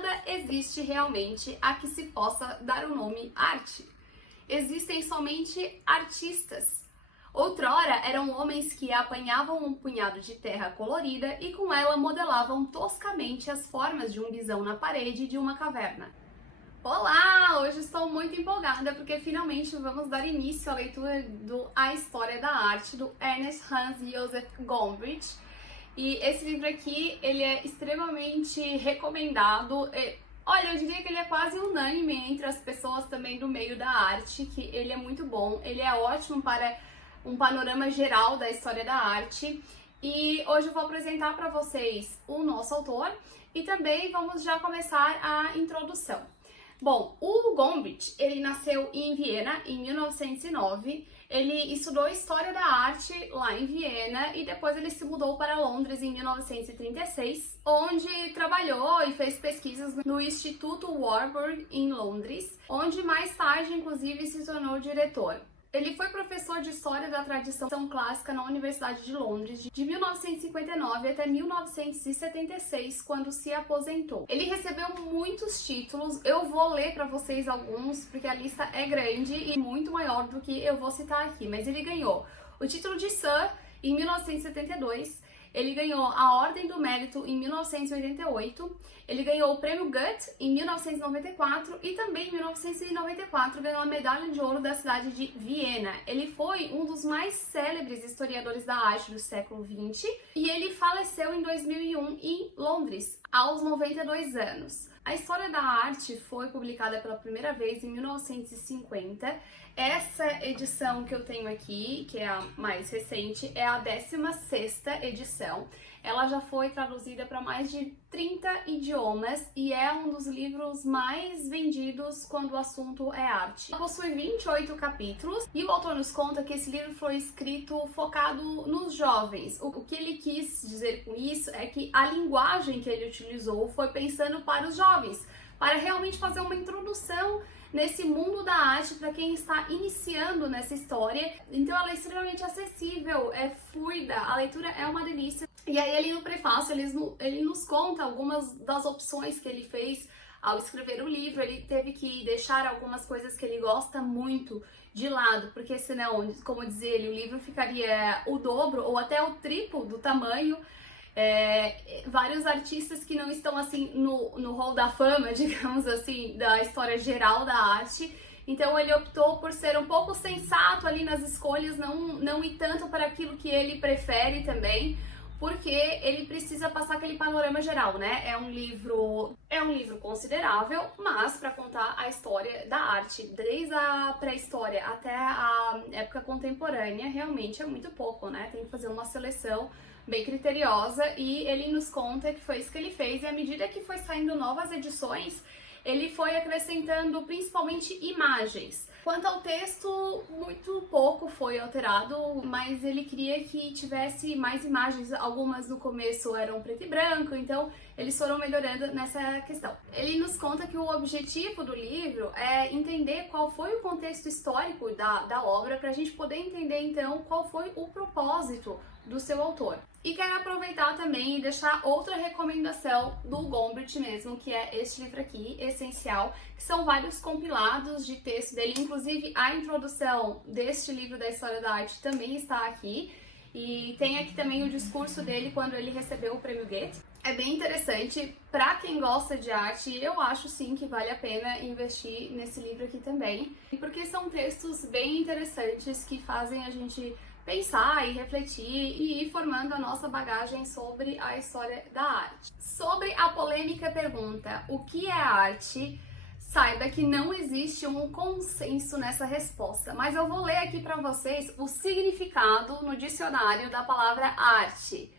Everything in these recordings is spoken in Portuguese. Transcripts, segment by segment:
nada existe realmente a que se possa dar o nome arte. Existem somente artistas. Outrora eram homens que apanhavam um punhado de terra colorida e com ela modelavam toscamente as formas de um bisão na parede de uma caverna. Olá! Hoje estou muito empolgada porque finalmente vamos dar início à leitura do A História da Arte, do Ernest Hans Joseph Gombrich. E esse livro aqui, ele é extremamente recomendado. Olha, eu diria que ele é quase unânime entre as pessoas também do meio da arte, que ele é muito bom, ele é ótimo para um panorama geral da história da arte. E hoje eu vou apresentar para vocês o nosso autor e também vamos já começar a introdução. Bom, o Gombrich, ele nasceu em Viena em 1909, ele estudou História da Arte lá em Viena e depois ele se mudou para Londres em 1936, onde trabalhou e fez pesquisas no Instituto Warburg em Londres, onde mais tarde, inclusive, se tornou diretor. Ele foi professor de História da Tradição Clássica na Universidade de Londres de 1959 até 1976, quando se aposentou. Ele recebeu muitos títulos, eu vou ler para vocês alguns, porque a lista é grande e muito maior do que eu vou citar aqui, mas ele ganhou o título de Sir em 1972, ele ganhou a Ordem do Mérito em 1988, ele ganhou o Prêmio Goethe em 1994 e também em 1994 ganhou a Medalha de Ouro da cidade de Viena. Ele foi um dos mais célebres historiadores da arte do século XX e ele faleceu em 2001 em Londres, aos 92 anos. A História da Arte foi publicada pela primeira vez em 1950. Essa edição que eu tenho aqui, que é a mais recente, é a 16ª edição. Ela já foi traduzida para mais de 30 idiomas e é um dos livros mais vendidos quando o assunto é arte. Possui 28 capítulos e o autor nos conta que esse livro foi escrito focado nos jovens. O que ele quis dizer com isso é que a linguagem que ele utilizou foi pensando para os jovens, para realmente fazer uma introdução nesse mundo da arte para quem está iniciando nessa história. Então ela é extremamente acessível, é fluida, a leitura é uma delícia. E aí ali no prefácio ele nos conta algumas das opções que ele fez ao escrever o livro. Ele teve que deixar algumas coisas que ele gosta muito de lado, porque senão, como diz ele, o livro ficaria o dobro ou até o triplo do tamanho. Vários artistas que não estão assim no hall da fama, digamos assim, da história geral da arte. Então ele optou por ser um pouco sensato ali nas escolhas, não ir tanto para aquilo que ele prefere também, porque ele precisa passar aquele panorama geral, né? É um livro considerável, mas para contar a história da arte, desde a pré-história até a época contemporânea, realmente é muito pouco, né? Tem que fazer uma seleção bem criteriosa e ele nos conta que foi isso que ele fez, e à medida que foi saindo novas edições, ele foi acrescentando principalmente imagens. Quanto ao texto, muito pouco foi alterado, mas ele queria que tivesse mais imagens. Algumas no começo eram preto e branco, então eles foram melhorando nessa questão. Ele nos conta que o objetivo do livro é entender qual foi o contexto histórico da obra, para a gente poder entender então qual foi o propósito do seu autor. E quero aproveitar também e deixar outra recomendação do Gombrich mesmo, que é este livro aqui, Essencial, que são vários compilados de texto dele, inclusive a introdução deste livro da História da Arte também está aqui, e tem aqui também o discurso dele quando ele recebeu o Prêmio Goethe. É bem interessante, para quem gosta de arte, eu acho sim que vale a pena investir nesse livro aqui também, porque são textos bem interessantes que fazem a gente pensar e refletir e ir formando a nossa bagagem sobre a história da arte. Sobre a polêmica pergunta, o que é arte? Saiba que não existe um consenso nessa resposta, mas eu vou ler aqui para vocês o significado no dicionário da palavra arte.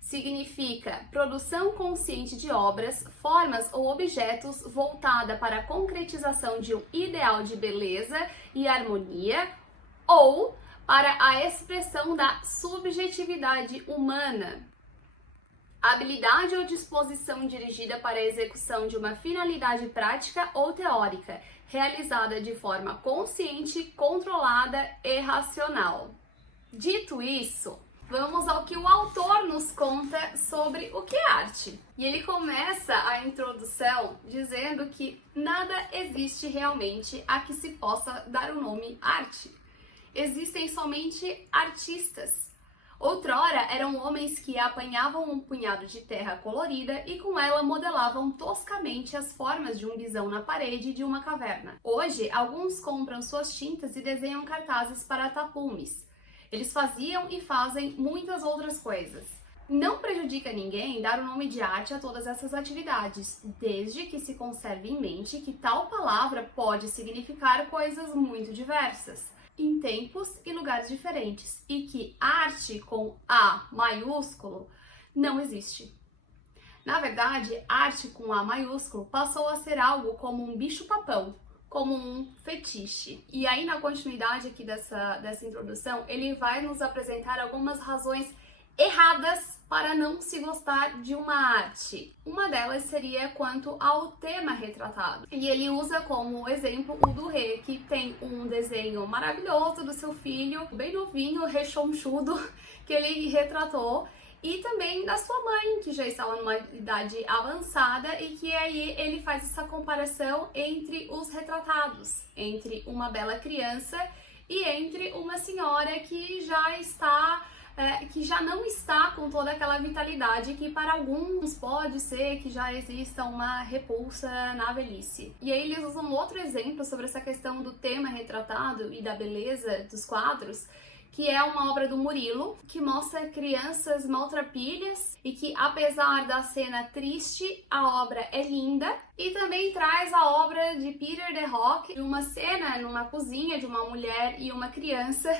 Significa produção consciente de obras, formas ou objetos voltada para a concretização de um ideal de beleza e harmonia ou para a expressão da subjetividade humana. Habilidade ou disposição dirigida para a execução de uma finalidade prática ou teórica, realizada de forma consciente, controlada e racional. Dito isso, Vamos ao que o autor nos conta sobre o que é arte. E ele começa a introdução dizendo que nada existe realmente a que se possa dar o nome arte. Existem somente artistas. Outrora eram homens que apanhavam um punhado de terra colorida e com ela modelavam toscamente as formas de um bisão na parede de uma caverna. Hoje, alguns compram suas tintas e desenham cartazes para tapumes. Eles faziam e fazem muitas outras coisas. Não prejudica ninguém dar o nome de arte a todas essas atividades, desde que se conserve em mente que tal palavra pode significar coisas muito diversas, em tempos e lugares diferentes, e que arte com A maiúsculo não existe. Na verdade, arte com A maiúsculo passou a ser algo como um bicho-papão, como um fetiche. E aí, na continuidade aqui dessa introdução, ele vai nos apresentar algumas razões erradas para não se gostar de uma arte. Uma delas seria quanto ao tema retratado. E ele usa como exemplo o Duret, que tem um desenho maravilhoso do seu filho, bem novinho, rechonchudo, que ele retratou, e também da sua mãe, que já estava numa idade avançada, e que aí ele faz essa comparação entre os retratados, entre uma bela criança e entre uma senhora que já não está com toda aquela vitalidade que para alguns pode ser que já exista uma repulsa na velhice. E aí eles usam outro exemplo sobre essa questão do tema retratado e da beleza dos quadros, que é uma obra do Murilo, que mostra crianças maltrapilhas e que, apesar da cena triste, a obra é linda. E também traz a obra de Peter de Hock, de uma cena numa cozinha de uma mulher e uma criança,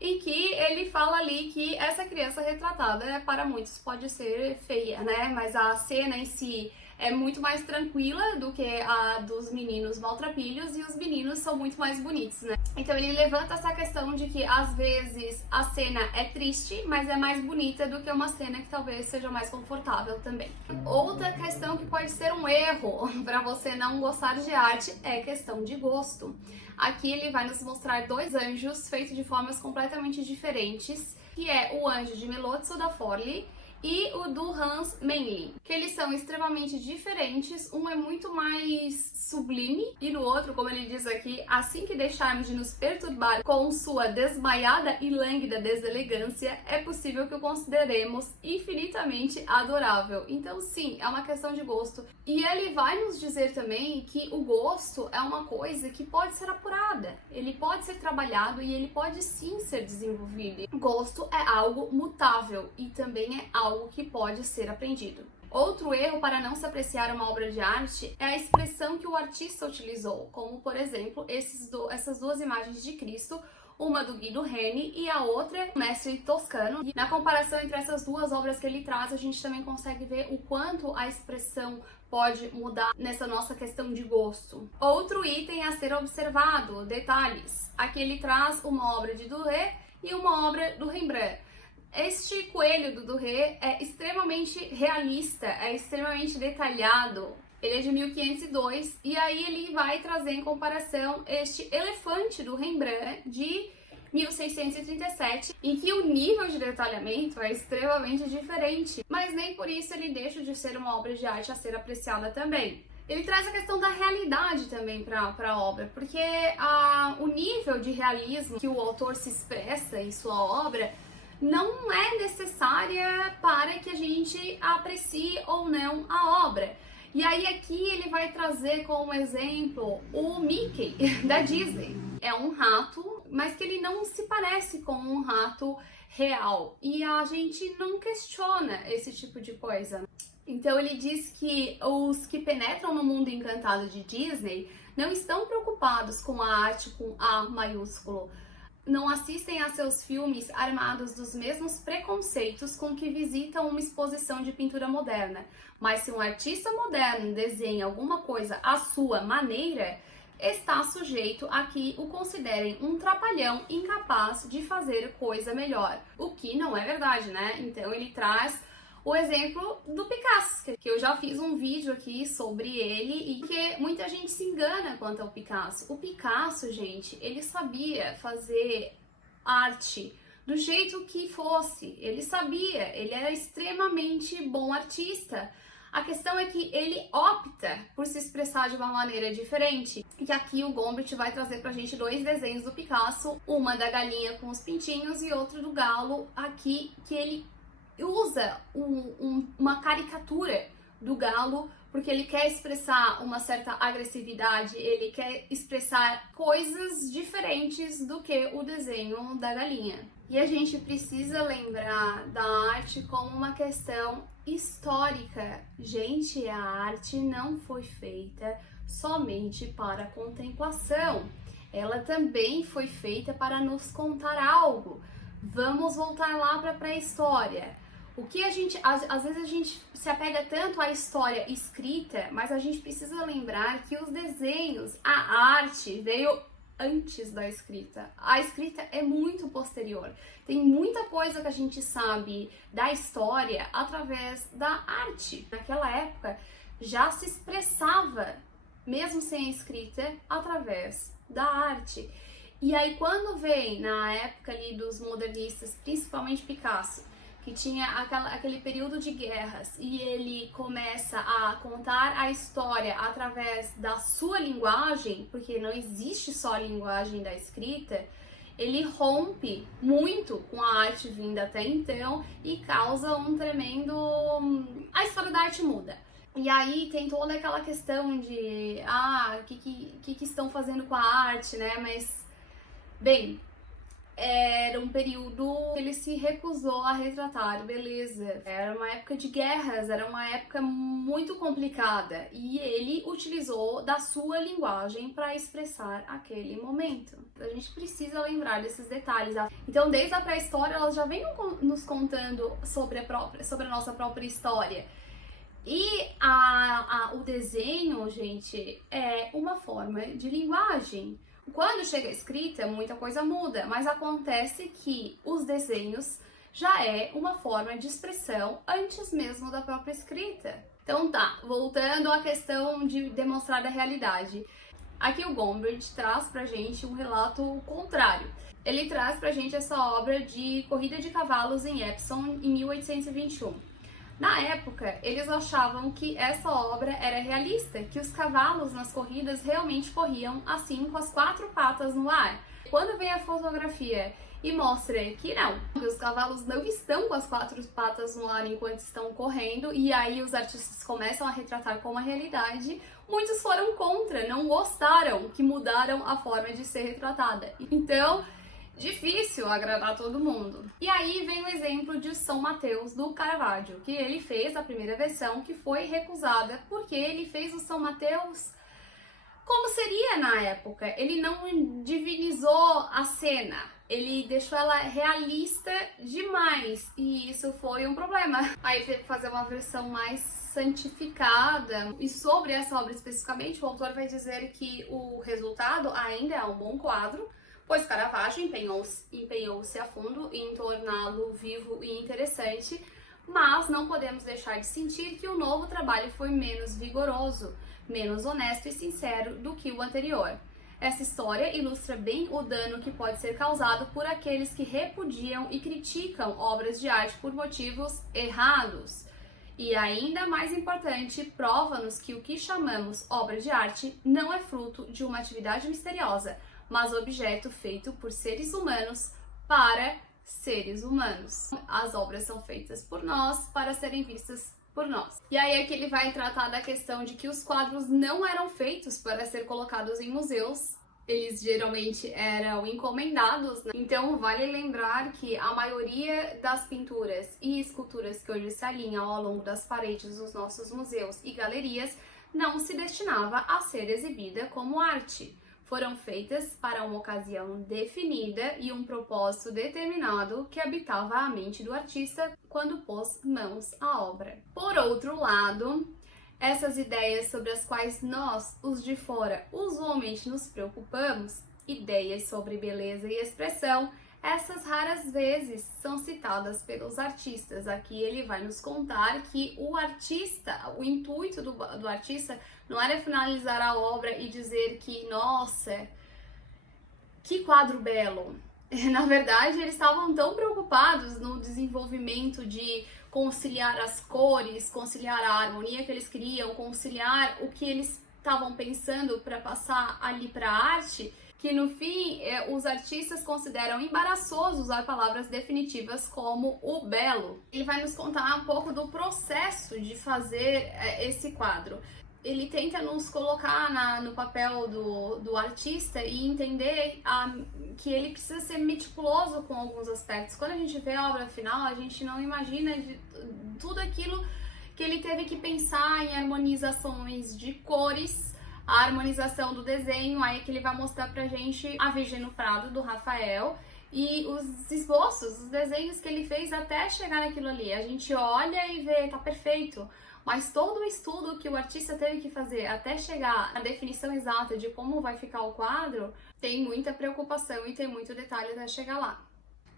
em que ele fala ali que essa criança retratada, para muitos, pode ser feia, né? Mas a cena em si é muito mais tranquila do que a dos meninos maltrapilhos, e os meninos são muito mais bonitos, né? Então ele levanta essa questão de que às vezes a cena é triste, mas é mais bonita do que uma cena que talvez seja mais confortável também. Outra questão que pode ser um erro para você não gostar de arte é questão de gosto. Aqui ele vai nos mostrar dois anjos feitos de formas completamente diferentes, que é o anjo de Melozzo da Forlì e o do Hans Memling, que eles são extremamente diferentes. Um é muito mais sublime e no outro, como ele diz aqui, assim que deixarmos de nos perturbar com sua desmaiada e lânguida deselegância, é possível que o consideremos infinitamente adorável. Então sim, é uma questão de gosto. E ele vai nos dizer também que o gosto é uma coisa que pode ser apurada, ele pode ser trabalhado e ele pode sim ser desenvolvido. Gosto é algo mutável e também é algo que pode ser aprendido. Outro erro para não se apreciar uma obra de arte é a expressão que o artista utilizou, como por exemplo essas duas imagens de Cristo, uma do Guido Reni e a outra do mestre toscano. E na comparação entre essas duas obras que ele traz, a gente também consegue ver o quanto a expressão pode mudar nessa nossa questão de gosto. Outro item a ser observado, detalhes. Aqui ele traz uma obra de Duret e uma obra do Rembrandt. Este coelho do Duret é extremamente realista, é extremamente detalhado. Ele é de 1502 e aí ele vai trazer em comparação este elefante do Rembrandt de 1637, em que o nível de detalhamento é extremamente diferente, mas nem por isso ele deixa de ser uma obra de arte a ser apreciada também. Ele traz a questão da realidade também para a obra, porque o nível de realismo que o autor se expressa em sua obra não é necessária para que a gente aprecie ou não a obra. E aí aqui ele vai trazer como exemplo o Mickey da Disney. É um rato, mas que ele não se parece com um rato real. E a gente não questiona esse tipo de coisa. Então ele diz que os que penetram no mundo encantado de Disney não estão preocupados com a arte com A maiúsculo. Não assistem a seus filmes armados dos mesmos preconceitos com que visitam uma exposição de pintura moderna. Mas se um artista moderno desenha alguma coisa à sua maneira, está sujeito a que o considerem um trapalhão incapaz de fazer coisa melhor. O que não é verdade, né? Então ele traz o exemplo do Picasso, que eu já fiz um vídeo aqui sobre ele e que muita gente se engana quanto ao Picasso. O Picasso, gente, ele sabia fazer arte do jeito que fosse. Ele sabia, ele era extremamente bom artista. A questão é que ele opta por se expressar de uma maneira diferente. E aqui o Gombrich vai trazer pra gente dois desenhos do Picasso, uma da galinha com os pintinhos e outro do galo, aqui que ele usa uma caricatura do galo, porque ele quer expressar uma certa agressividade, ele quer expressar coisas diferentes do que o desenho da galinha. E a gente precisa lembrar da arte como uma questão histórica. Gente, a arte não foi feita somente para contemplação. Ela também foi feita para nos contar algo. Vamos voltar lá para a pré-história. O que a gente, às vezes a gente se apega tanto à história escrita, mas a gente precisa lembrar que os desenhos, a arte veio antes da escrita. A escrita é muito posterior. Tem muita coisa que a gente sabe da história através da arte. Naquela época já se expressava, mesmo sem a escrita, através da arte. E aí quando vem na época ali dos modernistas, principalmente Picasso, que tinha aquele período de guerras e ele começa a contar a história através da sua linguagem, porque não existe só a linguagem da escrita, ele rompe muito com a arte vinda até então e causa um tremendo... A história da arte muda. E aí tem toda aquela questão de, o que estão fazendo com a arte, né? Mas, bem... Era um período que ele se recusou a retratar beleza. Era uma época de guerras, era uma época muito complicada e ele utilizou da sua linguagem para expressar aquele momento. A gente precisa lembrar desses detalhes. Então, desde a pré-história, elas já vêm nos contando sobre a nossa própria história. E o desenho, gente, é uma forma de linguagem. Quando chega a escrita, muita coisa muda, mas acontece que os desenhos já é uma forma de expressão antes mesmo da própria escrita. Então tá, voltando à questão de demonstrar a realidade. Aqui o Gombrich traz pra gente um relato contrário. Ele traz pra gente essa obra de corrida de cavalos em Epsom em 1821. Na época, eles achavam que essa obra era realista, que os cavalos nas corridas realmente corriam assim com as quatro patas no ar. Quando vem a fotografia e mostra que não, que os cavalos não estão com as quatro patas no ar enquanto estão correndo, e aí os artistas começam a retratar como a realidade, muitos foram contra, não gostaram, que mudaram a forma de ser retratada. Então, difícil agradar todo mundo. E aí vem o exemplo de São Mateus do Caravaggio, que ele fez a primeira versão, que foi recusada porque ele fez o São Mateus como seria na época. Ele não divinizou a cena, ele deixou ela realista demais e isso foi um problema. Aí teve que fazer uma versão mais santificada. E sobre essa obra especificamente, o autor vai dizer que o resultado ainda é um bom quadro, pois Caravaggio empenhou-se a fundo em torná-lo vivo e interessante, mas não podemos deixar de sentir que o novo trabalho foi menos vigoroso, menos honesto e sincero do que o anterior. Essa história ilustra bem o dano que pode ser causado por aqueles que repudiam e criticam obras de arte por motivos errados. E ainda mais importante, prova-nos que o que chamamos obra de arte não é fruto de uma atividade misteriosa, mas objeto feito por seres humanos para seres humanos. As obras são feitas por nós para serem vistas por nós. E aí aqui ele vai tratar da questão de que os quadros não eram feitos para ser colocados em museus, eles geralmente eram encomendados, né? Então vale lembrar que a maioria das pinturas e esculturas que hoje se alinham ao longo das paredes dos nossos museus e galerias não se destinava a ser exibida como arte. Foram feitas para uma ocasião definida e um propósito determinado que habitava a mente do artista quando pôs mãos à obra. Por outro lado, essas ideias sobre as quais nós, os de fora, usualmente nos preocupamos, ideias sobre beleza e expressão, essas raras vezes são citadas pelos artistas. Aqui ele vai nos contar que o intuito do artista não era finalizar a obra e dizer que, nossa, que quadro belo, Na verdade, eles estavam tão preocupados no desenvolvimento de conciliar as cores, conciliar a harmonia que eles queriam, conciliar o que eles estavam pensando para passar ali para a arte, que no fim os artistas consideram embaraçoso usar palavras definitivas como o belo. Ele vai nos contar um pouco do processo de fazer esse quadro. Ele tenta nos colocar no papel do artista e entender que ele precisa ser meticuloso com alguns aspectos. Quando a gente vê a obra final, a gente não imagina de tudo aquilo que ele teve que pensar em harmonizações de cores, a harmonização do desenho, aí que ele vai mostrar pra gente a Virgem no Prado, do Rafael, e os esboços, os desenhos que ele fez até chegar naquilo ali. A gente olha e vê, tá perfeito. Mas todo o estudo que o artista teve que fazer até chegar à definição exata de como vai ficar o quadro, tem muita preocupação e tem muito detalhe até chegar lá.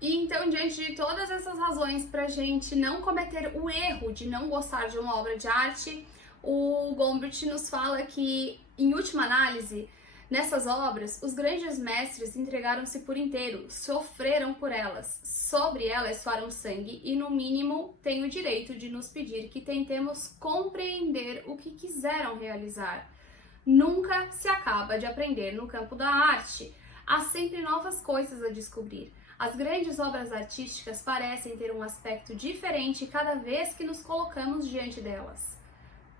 E então, diante de todas essas razões para a gente não cometer o erro de não gostar de uma obra de arte, o Gombrich nos fala que, em última análise, nessas obras, os grandes mestres entregaram-se por inteiro, sofreram por elas, sobre elas suaram sangue e, no mínimo, têm o direito de nos pedir que tentemos compreender o que quiseram realizar. Nunca se acaba de aprender no campo da arte. Há sempre novas coisas a descobrir. As grandes obras artísticas parecem ter um aspecto diferente cada vez que nos colocamos diante delas.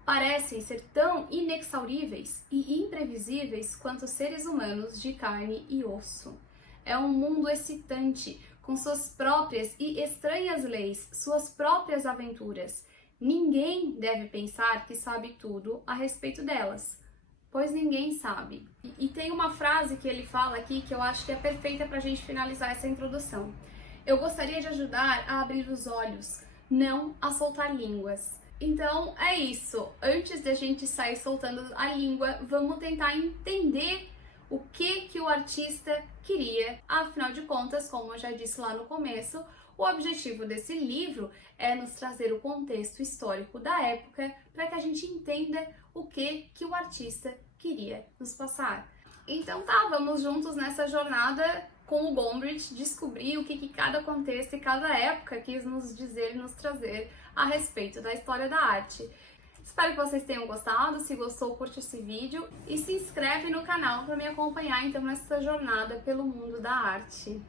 Parecem ser tão inexauríveis e imprevisíveis quanto seres humanos de carne e osso. É um mundo excitante, com suas próprias e estranhas leis, suas próprias aventuras. Ninguém deve pensar que sabe tudo a respeito delas, pois ninguém sabe. E tem uma frase que ele fala aqui que eu acho que é perfeita para a gente finalizar essa introdução. Eu gostaria de ajudar a abrir os olhos, não a soltar línguas. Então é isso, antes de a gente sair soltando a língua, vamos tentar entender o que o artista queria. Afinal de contas, como eu já disse lá no começo, o objetivo desse livro é nos trazer o contexto histórico da época para que a gente entenda o que o artista queria nos passar. Então tá, vamos juntos nessa jornada com o Gombrich descobrir o que cada contexto e cada época quis nos dizer e nos trazer a respeito da história da arte. Espero que vocês tenham gostado. Se gostou, curte esse vídeo e se inscreve no canal para me acompanhar então nessa jornada pelo mundo da arte.